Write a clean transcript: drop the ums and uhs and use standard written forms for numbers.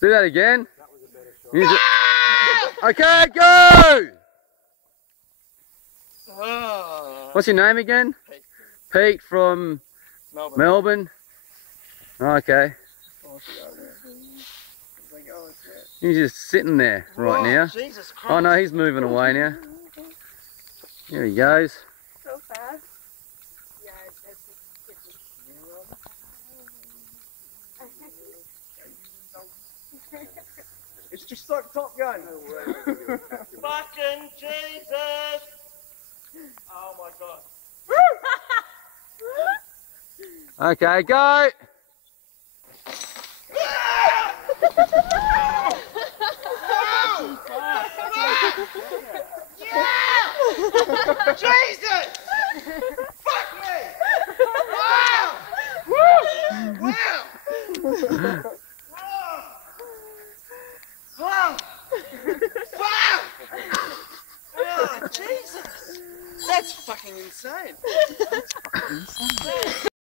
Do that again. Okay, go! What's your name again? Pete. Pete from Melbourne. Okay. He's just sitting there right now. Jesus Christ. Oh no, he's moving away now. Here he goes. So fast. Yeah, It's just like Top Gun. Fucking Jesus! Oh my God. Okay, go! Jesus! Fuck me! Wow! Wow! Wow! Fuck! Oh, Jesus! That's fucking insane.